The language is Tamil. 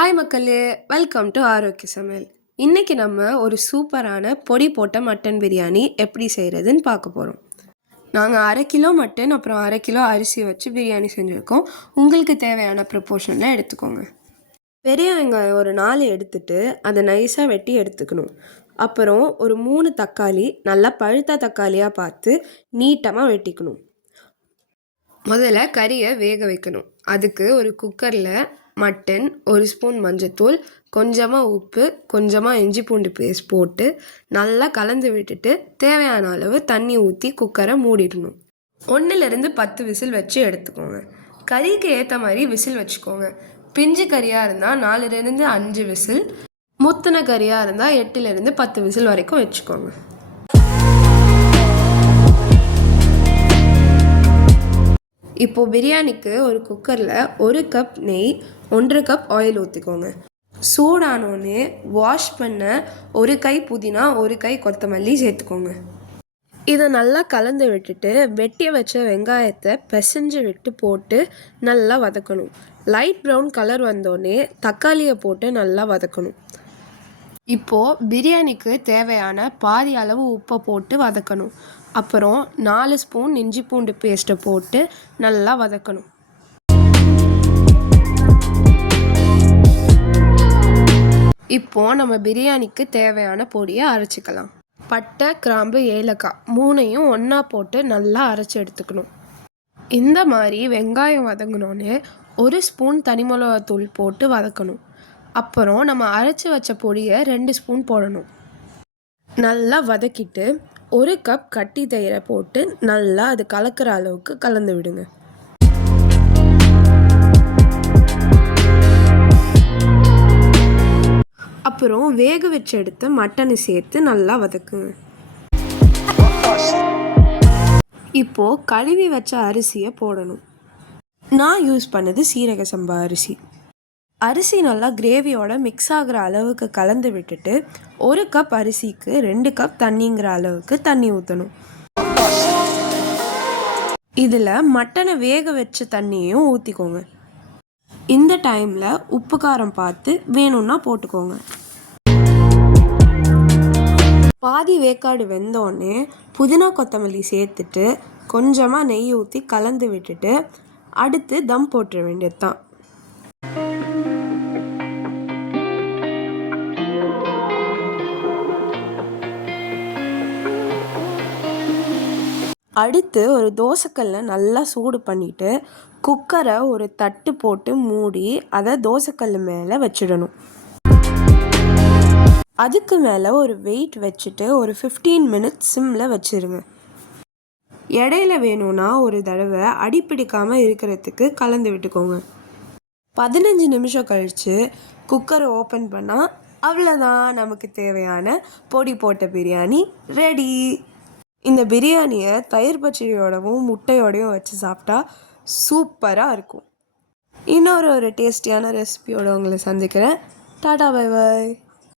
ஹாய் மக்களே, வெல்கம் டு ஆரோக்கிய சமையல். இன்றைக்கி நம்ம ஒரு சூப்பரான பொடி போட்ட மட்டன் பிரியாணி எப்படி செய்கிறதுன்னு பார்க்க போகிறோம். நாங்கள் 1/2 கிலோ மட்டன் அப்புறம் 1/2 கிலோ அரிசி வச்சு பிரியாணி செஞ்சுருக்கோம். உங்களுக்கு தேவையான ப்ரொப்போர்ஷனில் எடுத்துக்கோங்க. பெரிய வெங்காயம் ஒரு 4 எடுத்துட்டு அதை நைஸாக வெட்டி எடுத்துக்கணும். அப்புறம் ஒரு 3 தக்காளி நல்லா பழுத்த தக்காளியாக பார்த்து நீட்டமாக வெட்டிக்கணும். முதல்ல கறியை வேக வைக்கணும். அதுக்கு ஒரு குக்கரில் மட்டன், 1 ஸ்பூன் மஞ்சத்தூள், கொஞ்சமாக உப்பு, கொஞ்சமாக இஞ்சி பூண்டு பேஸ்ட் போட்டு நல்லா கலந்து விட்டுட்டு தேவையான அளவு தண்ணி ஊற்றி குக்கரை மூடிடணும். 1லேருந்து 10 விசில் வச்சு எடுத்துக்கோங்க. கறிக்கு ஏற்ற மாதிரி விசில் வச்சுக்கோங்க. பிஞ்சு கறியாக இருந்தால் 4லேருந்து 5 விசில், முத்தின கறியாக இருந்தால் 8லேருந்து 10 விசில் வரைக்கும் வச்சுக்கோங்க. இப்போது பிரியாணிக்கு ஒரு குக்கரில் 1 கப் நெய், 1 கப் ஆயில் ஊற்றிக்கோங்க. சூடானோடனே வாஷ் பண்ண 1 கை புதினா, 1 கை கொத்தமல்லி சேர்த்துக்கோங்க. இதை நல்லா கலந்து விட்டுட்டு வெட்டி வச்ச வெங்காயத்தை பிசைஞ்சு விட்டு போட்டு நல்லா வதக்கணும். லைட் ப்ரௌன் கலர் வந்தோடனே தக்காளியை போட்டு நல்லா வதக்கணும். இப்போது பிரியாணிக்கு தேவையான பாதி அளவு உப்பை போட்டு வதக்கணும். அப்புறம் 4 ஸ்பூன் இஞ்சி பூண்டு பேஸ்ட்டை போட்டு நல்லா வதக்கணும். இப்போது நம்ம பிரியாணிக்கு தேவையான பொடியை அரைச்சிக்கலாம். பட்டை, கிராம்பு, ஏலக்காய் 3ஐயும் ஒன்றா போட்டு நல்லா அரைச்சி எடுத்துக்கணும். இந்த மாதிரி வெங்காயம் வதங்கினோன்னே 1 ஸ்பூன் தனி மிளகாத்தூள் போட்டு வதக்கணும். அப்புறம் நம்ம அரைச்சி வச்ச பொடியை 2 ஸ்பூன் போடணும். நல்லா வதக்கிட்டு 1 கப் கட்டி தயிரை போட்டு நல்லா அது கலக்கிற அளவுக்கு கலந்து விடுங்க. அப்புறம் வேக வச்சு எடுத்து மட்டனை சேர்த்து நல்லா வதக்குங்க. இப்போது கழுவி வச்ச அரிசியை போடணும். நான் யூஸ் பண்ணது சீரக சம்பா அரிசி. அரிசி நல்லா கிரேவியோட மிக்ஸ் ஆகிற அளவுக்கு கலந்து விட்டுட்டு 1 கப் அரிசிக்கு 2 கப் தண்ணிங்கிற அளவுக்கு தண்ணி ஊற்றணும். இதில் மட்டனை வேக வச்ச தண்ணியையும் ஊற்றிக்கோங்க. இந்த டைமில் உப்பு காரம் பார்த்து வேணும்னா போட்டுக்கோங்க. பாதி வேக்காடு வெந்தோடனே புதினா கொத்தமல்லி சேர்த்துட்டு கொஞ்சமாக நெய் ஊற்றி கலந்து விட்டுட்டு அடுத்து தம் போட்டுற வேண்டியது தான். அடுத்து ஒரு தோசைக்கல்லை நல்லா சூடு பண்ணிவிட்டு குக்கரை ஒரு தட்டு போட்டு மூடி அதை தோசைக்கல் மேலே வச்சிடணும். அதுக்கு மேலே ஒரு வெயிட் வச்சுட்டு ஒரு 15 மினிட்ஸ் சிம்மில் வச்சுருங்க. இடையில வேணும்னா ஒரு தடவை அடிப்பிடிக்காமல் இருக்கிறதுக்கு கலந்து விட்டுக்கோங்க. 15 நிமிஷம் கழித்து குக்கரை ஓப்பன் பண்ணால் அவ்வளோதான், நமக்கு தேவையான பொடி போட்ட பிரியாணி ரெடி. இந்த பிரியாணியை தயிர் பச்சடியோடவும் முட்டையோடையும் வச்சு சாப்பிட்டா சூப்பராக இருக்கும். இன்னொரு டேஸ்டியான ரெசிபியோடு உங்களை சந்திக்கிறேன். Tata, bye bye.